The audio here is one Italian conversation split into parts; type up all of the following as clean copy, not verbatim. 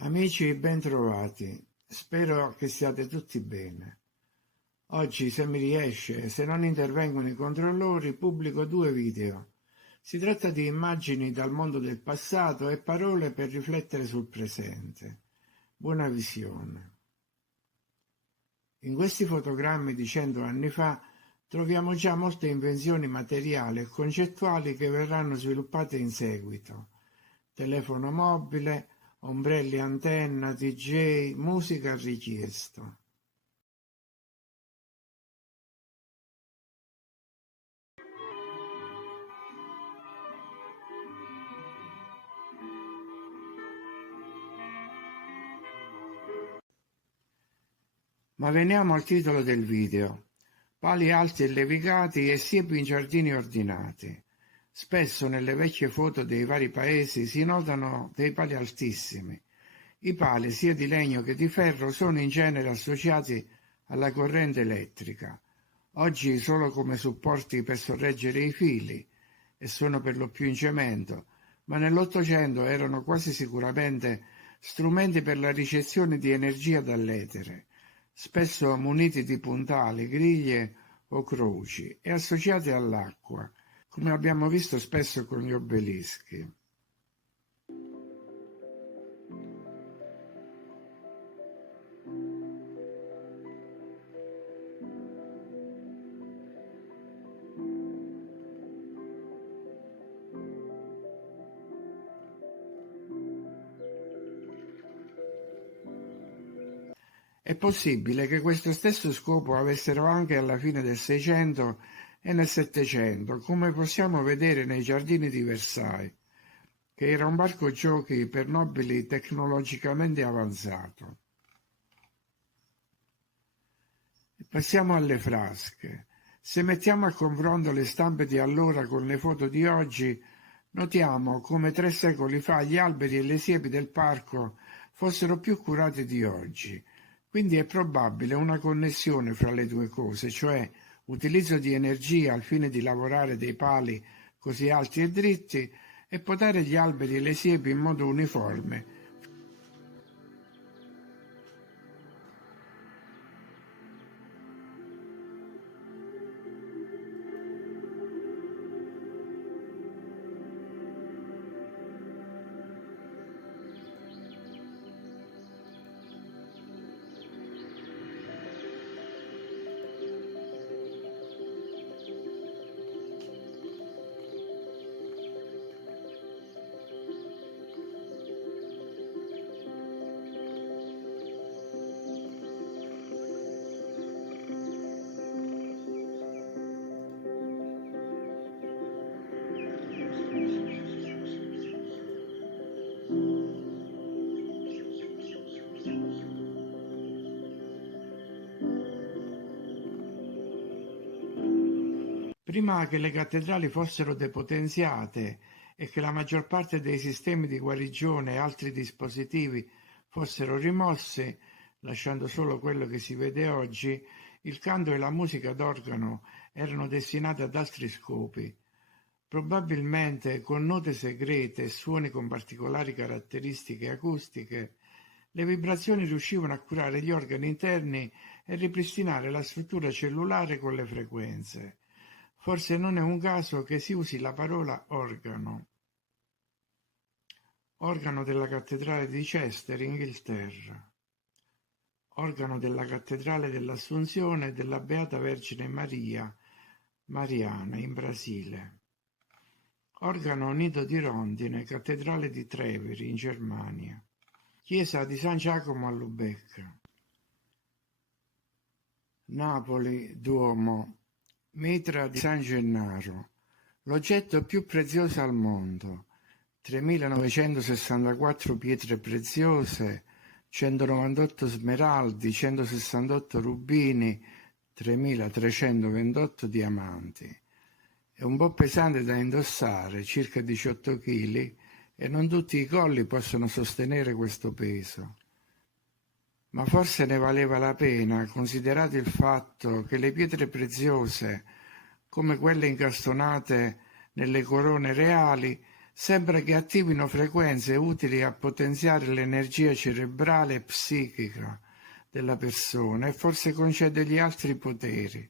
Amici, bentrovati. Spero che siate tutti bene. Oggi, se mi riesce, se non intervengono i controllori, pubblico 2 video. Si tratta di immagini dal mondo del passato e parole per riflettere sul presente. Buona visione. In questi fotogrammi di 100 anni fa troviamo già molte invenzioni materiali e concettuali che verranno sviluppate in seguito. Telefono mobile, ombrelli antenna, DJ, musica a richiesta. Ma veniamo al titolo del video. Pali alti e levigati e siepi in giardini ordinati. Spesso nelle vecchie foto dei vari paesi si notano dei pali altissimi. I pali, sia di legno che di ferro, sono in genere associati alla corrente elettrica. Oggi solo come supporti per sorreggere i fili e sono per lo più in cemento, ma nell'Ottocento erano quasi sicuramente strumenti per la ricezione di energia dall'etere, spesso muniti di puntali, griglie o croci e associati all'acqua, come abbiamo visto spesso con gli obelischi. È possibile che questo stesso scopo avessero anche alla fine del Seicento e nel Settecento, come possiamo vedere nei giardini di Versailles, che era un parco giochi per nobili tecnologicamente avanzato. Passiamo alle frasche. Se mettiamo a confronto le stampe di allora con le foto di oggi, notiamo come 3 secoli fa gli alberi e le siepi del parco fossero più curati di oggi. Quindi è probabile una connessione fra le due cose, cioè utilizzo di energia al fine di lavorare dei pali così alti e dritti e podare gli alberi e le siepi in modo uniforme. Prima che le cattedrali fossero depotenziate e che la maggior parte dei sistemi di guarigione e altri dispositivi fossero rimossi, lasciando solo quello che si vede oggi, il canto e la musica d'organo erano destinati ad altri scopi. Probabilmente con note segrete e suoni con particolari caratteristiche acustiche, le vibrazioni riuscivano a curare gli organi interni e ripristinare la struttura cellulare con le frequenze. Forse non è un caso che si usi la parola organo. Organo della cattedrale di Chester, Inghilterra. Organo della cattedrale dell'Assunzione della Beata Vergine Maria, Mariana, in Brasile. Organo Nido di Rondine, cattedrale di Treviri, in Germania. Chiesa di San Giacomo a Lubecca. Napoli, Duomo. Mitra di San Gennaro, l'oggetto più prezioso al mondo, 3.964 pietre preziose, 198 smeraldi, 168 rubini, 3.328 diamanti. È un po' pesante da indossare, circa 18 kg, e non tutti i colli possono sostenere questo peso. Ma forse ne valeva la pena, considerato il fatto che le pietre preziose, come quelle incastonate nelle corone reali, Sembra che attivino frequenze utili a potenziare l'energia cerebrale e psichica della persona e forse concedergli altri poteri.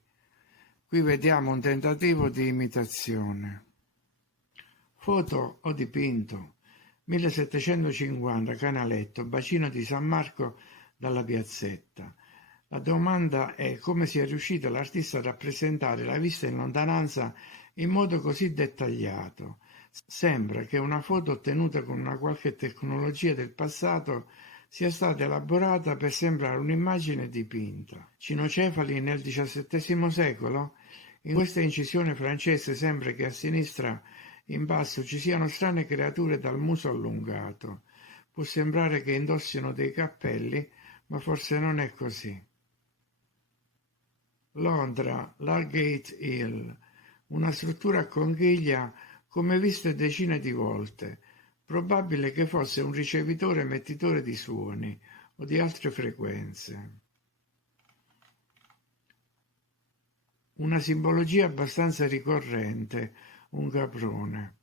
Qui vediamo un tentativo di imitazione. Foto o dipinto. 1750, Canaletto, bacino di San Marco dalla Piazzetta. La domanda è come sia riuscito l'artista a rappresentare la vista in lontananza in modo così dettagliato. Sembra che una foto ottenuta con una qualche tecnologia del passato sia stata elaborata per sembrare un'immagine dipinta. Cinocefali nel XVII secolo? In questa incisione francese sembra che a sinistra in basso ci siano strane creature dal muso allungato. Può sembrare che indossino dei cappelli, ma forse non è così. Londra, l'Highgate Hill, una struttura a conchiglia come viste decine di volte. Probabile che fosse un ricevitore emettitore di suoni o di altre frequenze. Una simbologia abbastanza ricorrente, un caprone.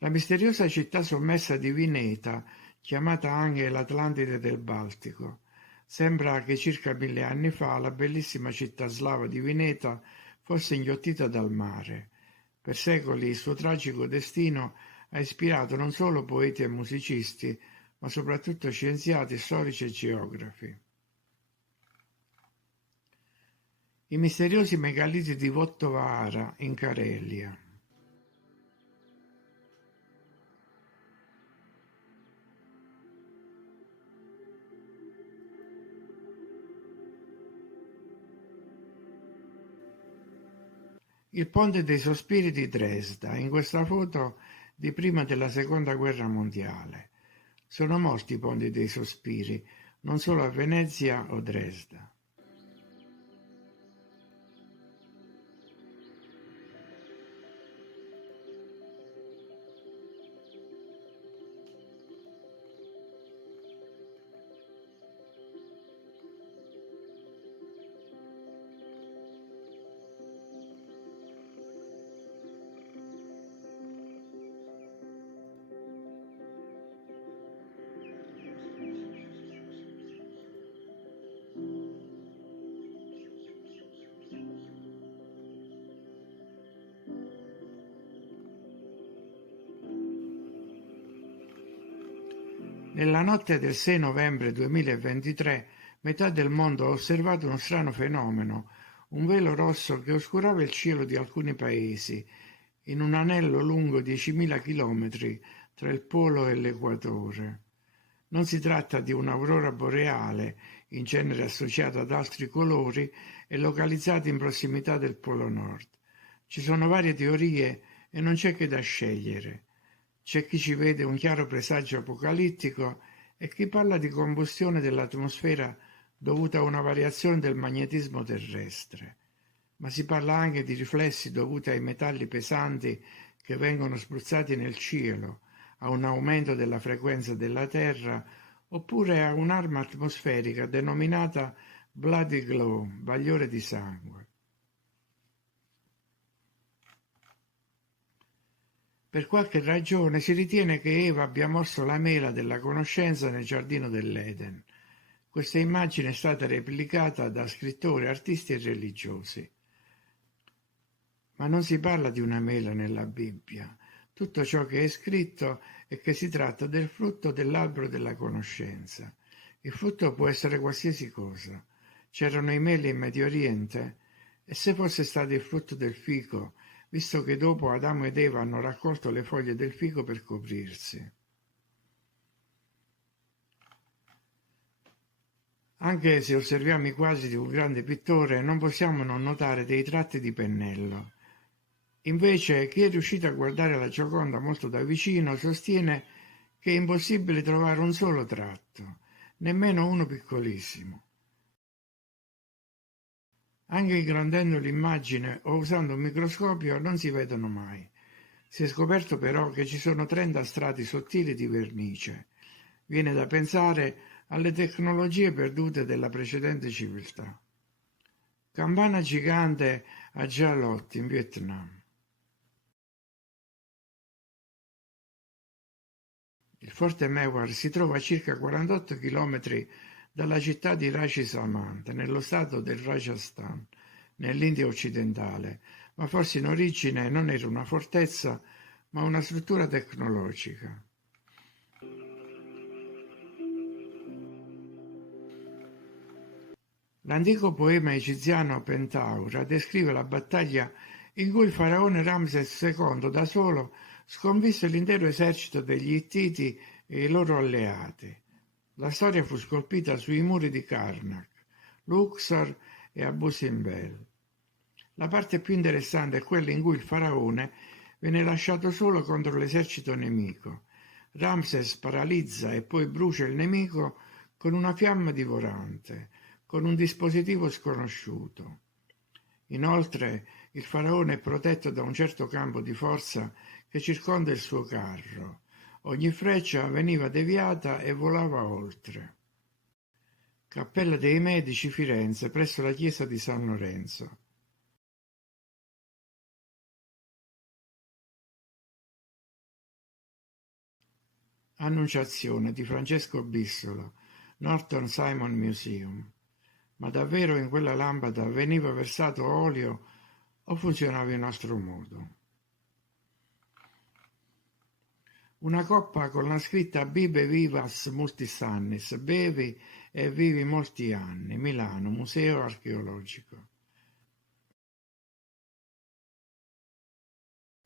La misteriosa città sommersa di Vineta, chiamata anche l'Atlantide del Baltico. Sembra che circa 1000 anni fa la bellissima città slava di Vineta fosse inghiottita dal mare. Per secoli il suo tragico destino ha ispirato non solo poeti e musicisti, ma soprattutto scienziati, storici e geografi. I misteriosi megaliti di Vottovara, in Carelia. Il ponte dei sospiri di Dresda, in questa foto di prima della seconda guerra mondiale. Sono molti i ponti dei sospiri, non solo a Venezia o Dresda. Nella notte del 6 novembre 2023, metà del mondo ha osservato uno strano fenomeno, un velo rosso che oscurava il cielo di alcuni paesi, in un anello lungo 10.000 chilometri tra il polo e l'equatore. Non si tratta di un'aurora boreale, in genere associata ad altri colori e localizzata in prossimità del polo nord. Ci sono varie teorie e non c'è che da scegliere. C'è chi ci vede un chiaro presagio apocalittico e chi parla di combustione dell'atmosfera dovuta a una variazione del magnetismo terrestre. Ma si parla anche di riflessi dovuti ai metalli pesanti che vengono spruzzati nel cielo, a un aumento della frequenza della Terra, oppure a un'arma atmosferica denominata bloody glow, bagliore di sangue. Per qualche ragione si ritiene che Eva abbia morso la mela della conoscenza nel giardino dell'Eden. Questa immagine è stata replicata da scrittori, artisti e religiosi. Ma non si parla di una mela nella Bibbia. Tutto ciò che è scritto è che si tratta del frutto dell'albero della conoscenza. Il frutto può essere qualsiasi cosa. C'erano i meli in Medio Oriente? E se fosse stato il frutto del fico, visto che dopo Adamo ed Eva hanno raccolto le foglie del fico per coprirsi? Anche se osserviamo i quadri di un grande pittore, non possiamo non notare dei tratti di pennello. Invece, chi è riuscito a guardare la Gioconda molto da vicino sostiene che è impossibile trovare un solo tratto, nemmeno uno piccolissimo. Anche ingrandendo l'immagine o usando un microscopio non si vedono mai. Si è scoperto però che ci sono 30 strati sottili di vernice. Viene da pensare alle tecnologie perdute della precedente civiltà. Campana gigante a Gia Lot in Vietnam. Il Forte Mewar si trova a circa 48 chilometri dalla città di Rajisamand, nello stato del Rajasthan, nell'India occidentale, ma forse in origine non era una fortezza, ma una struttura tecnologica. L'antico poema egiziano Pentaura descrive la battaglia in cui il faraone Ramses II da solo sconfisse l'intero esercito degli Ittiti e i loro alleati. La storia fu scolpita sui muri di Karnak, Luxor e Abu Simbel. La parte più interessante è quella in cui il faraone venne lasciato solo contro l'esercito nemico. Ramses paralizza e poi brucia il nemico con una fiamma divorante, con un dispositivo sconosciuto. Inoltre, il faraone è protetto da un certo campo di forza che circonda il suo carro. Ogni freccia veniva deviata e volava oltre. Cappella dei Medici, Firenze, presso la chiesa di San Lorenzo. Annunciazione di Francesco Bissolo, Norton Simon Museum. Ma davvero in quella lampada veniva versato olio o funzionava in altro modo? Una coppa con la scritta Bibe Vivas Multis Annis, bevi e vivi molti anni, Milano, Museo Archeologico.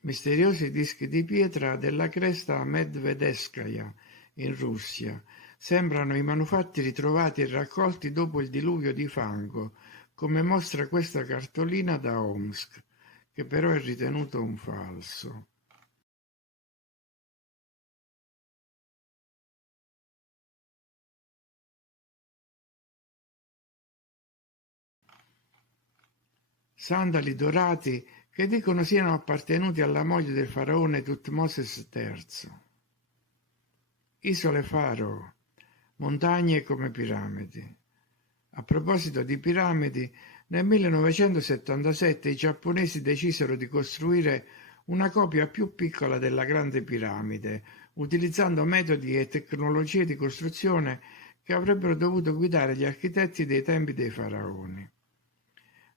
Misteriosi dischi di pietra della cresta Medvedevskaya in Russia. Sembrano i manufatti ritrovati e raccolti dopo il diluvio di fango, come mostra questa cartolina da Omsk, che però è ritenuto un falso. Sandali dorati che dicono siano appartenuti alla moglie del faraone Tutmoses III. Isole Faro, montagne come piramidi. A proposito di piramidi, nel 1977 i giapponesi decisero di costruire una copia più piccola della Grande Piramide, utilizzando metodi e tecnologie di costruzione che avrebbero dovuto guidare gli architetti dei tempi dei faraoni.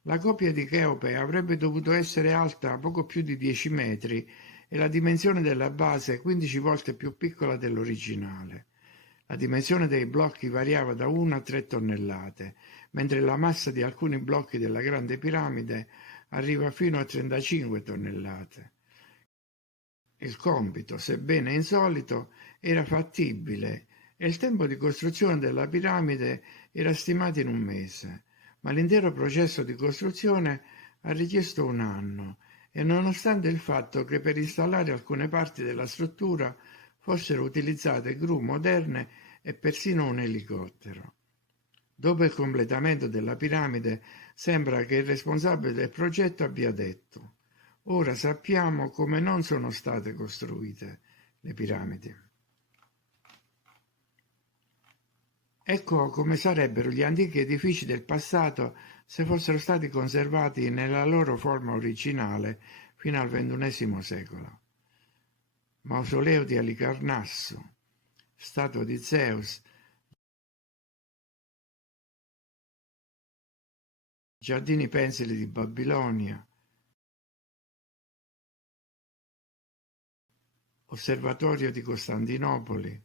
La copia di Cheope avrebbe dovuto essere alta poco più di 10 metri e la dimensione della base 15 volte più piccola dell'originale. La dimensione dei blocchi variava da 1 a 3 tonnellate, mentre la massa di alcuni blocchi della Grande Piramide arriva fino a 35 tonnellate. Il compito, sebbene insolito, era fattibile e il tempo di costruzione della piramide era stimato in un mese, ma l'intero processo di costruzione ha richiesto un anno e nonostante il fatto che per installare alcune parti della struttura fossero utilizzate gru moderne e persino un elicottero. Dopo il completamento della piramide, sembra che il responsabile del progetto abbia detto: ora sappiamo come non sono state costruite le piramidi. Ecco come sarebbero gli antichi edifici del passato se fossero stati conservati nella loro forma originale fino al XXI secolo. Mausoleo di Alicarnasso, statua di Zeus, giardini pensili di Babilonia, osservatorio di Costantinopoli,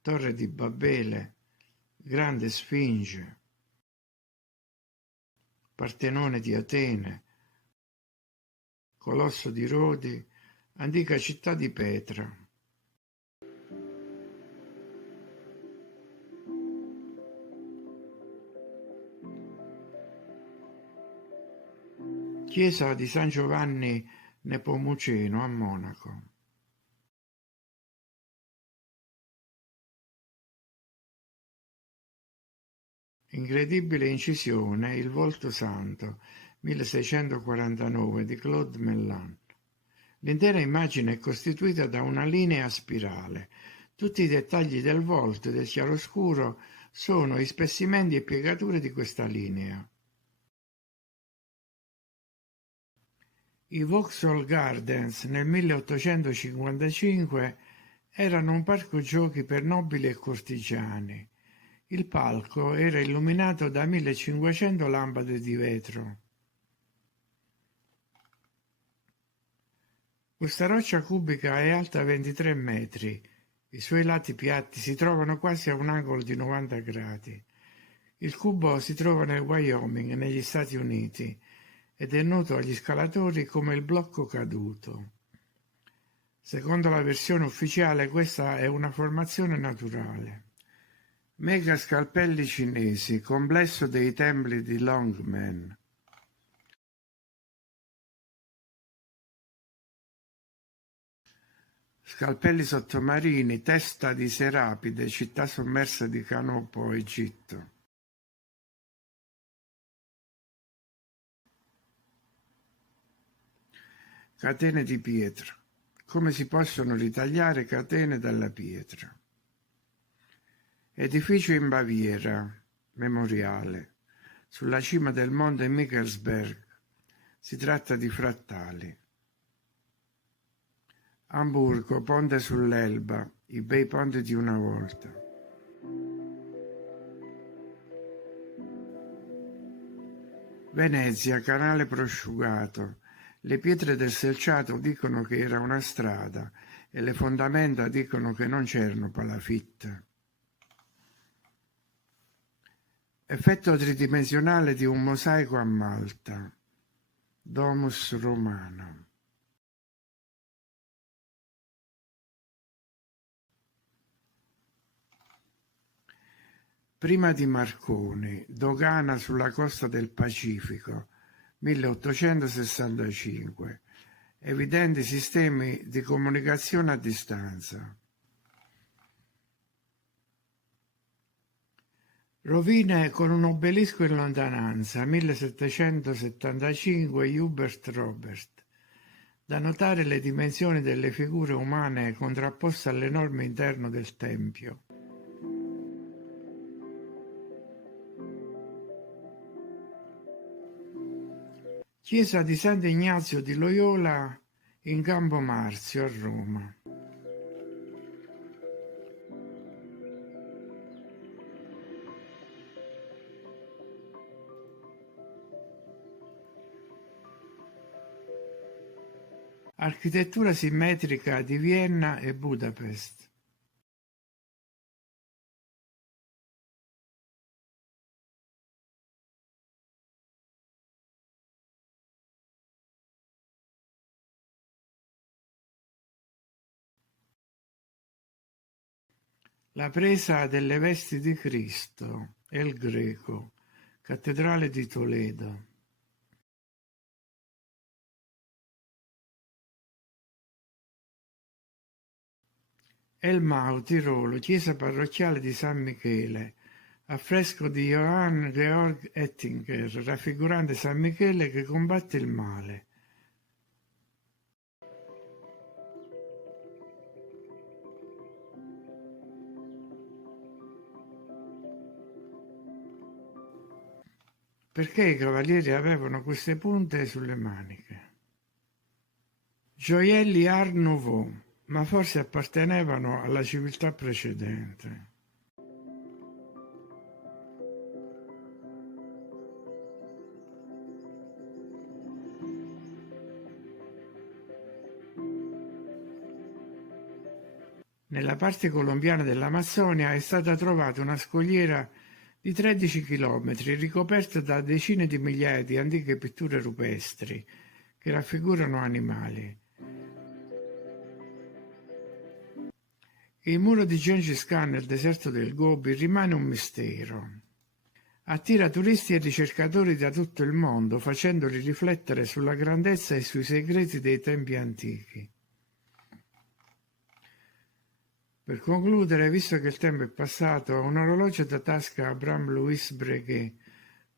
torre di Babele, grande Sfinge, Partenone di Atene, Colosso di Rodi, antica città di Petra. Chiesa di San Giovanni Nepomuceno a Monaco. Incredibile incisione Il volto santo, 1649 di Claude Mellan. L'intera immagine è costituita da una linea spirale. Tutti i dettagli del volto e del chiaroscuro sono ispessimenti e piegature di questa linea. I Vauxhall Gardens nel 1855 Erano un parco giochi per nobili e cortigiani. Il palco era illuminato da 1500 lampade di vetro. Questa roccia cubica è alta 23 metri. I suoi lati piatti si trovano quasi a un angolo di 90 gradi. Il cubo si trova nel Wyoming, negli Stati Uniti, ed è noto agli scalatori come il blocco caduto. Secondo la versione ufficiale, questa è una formazione naturale. Mega scalpelli cinesi, complesso dei templi di Longmen. Scalpelli sottomarini, testa di Serapide, città sommersa di Canopo, Egitto. Catene di pietra. Come si possono ritagliare catene dalla pietra? Edificio in Baviera, memoriale, sulla cima del monte Michelsberg. Si tratta di frattali. Amburgo, ponte sull'Elba, i bei ponti di una volta. Venezia, canale prosciugato. Le pietre del selciato dicono che era una strada e le fondamenta dicono che non c'erano palafitte. Effetto tridimensionale di un mosaico a Malta. Domus Romana. Prima di Marconi, dogana sulla costa del Pacifico, 1865. Evidenti sistemi di comunicazione a distanza. Rovine con un obelisco in lontananza, 1775, Hubert Robert. Da notare le dimensioni delle figure umane contrapposte all'enorme interno del tempio. Chiesa di Sant'Ignazio di Loyola in Campo Marzio a Roma. Architettura simmetrica di Vienna e Budapest. La presa delle vesti di Cristo, El Greco, cattedrale di Toledo. Elmau, Tirolo, chiesa parrocchiale di San Michele, affresco di Johann Georg Ettinger, raffigurante San Michele che combatte il male. Perché i cavalieri avevano queste punte sulle maniche? Gioielli Art Nouveau, ma forse appartenevano alla civiltà precedente. Nella parte colombiana dell'Amazzonia è stata trovata una scogliera di 13 chilometri ricoperta da decine di migliaia di antiche pitture rupestri che raffigurano animali. Il muro di Gengis Khan nel deserto del Gobi rimane un mistero. Attira turisti e ricercatori da tutto il mondo, facendoli riflettere sulla grandezza e sui segreti dei tempi antichi. Per concludere, visto che il tempo è passato, un orologio da tasca Abraham Louis Breguet,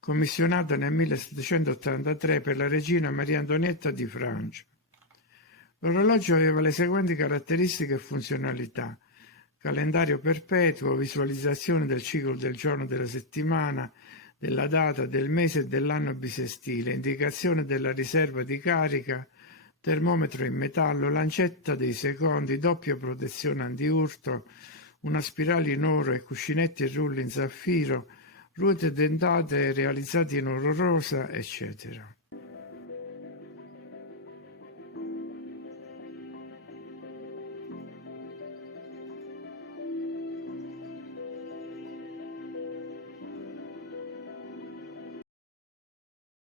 commissionato nel 1783 per la regina Maria Antonietta di Francia. L'orologio aveva le seguenti caratteristiche e funzionalità: calendario perpetuo, visualizzazione del ciclo del giorno della settimana, della data, del mese e dell'anno bisestile, indicazione della riserva di carica, termometro in metallo, lancetta dei secondi, doppia protezione antiurto, una spirale in oro e cuscinetti e rulli in zaffiro, ruote dentate realizzate in oro rosa, eccetera.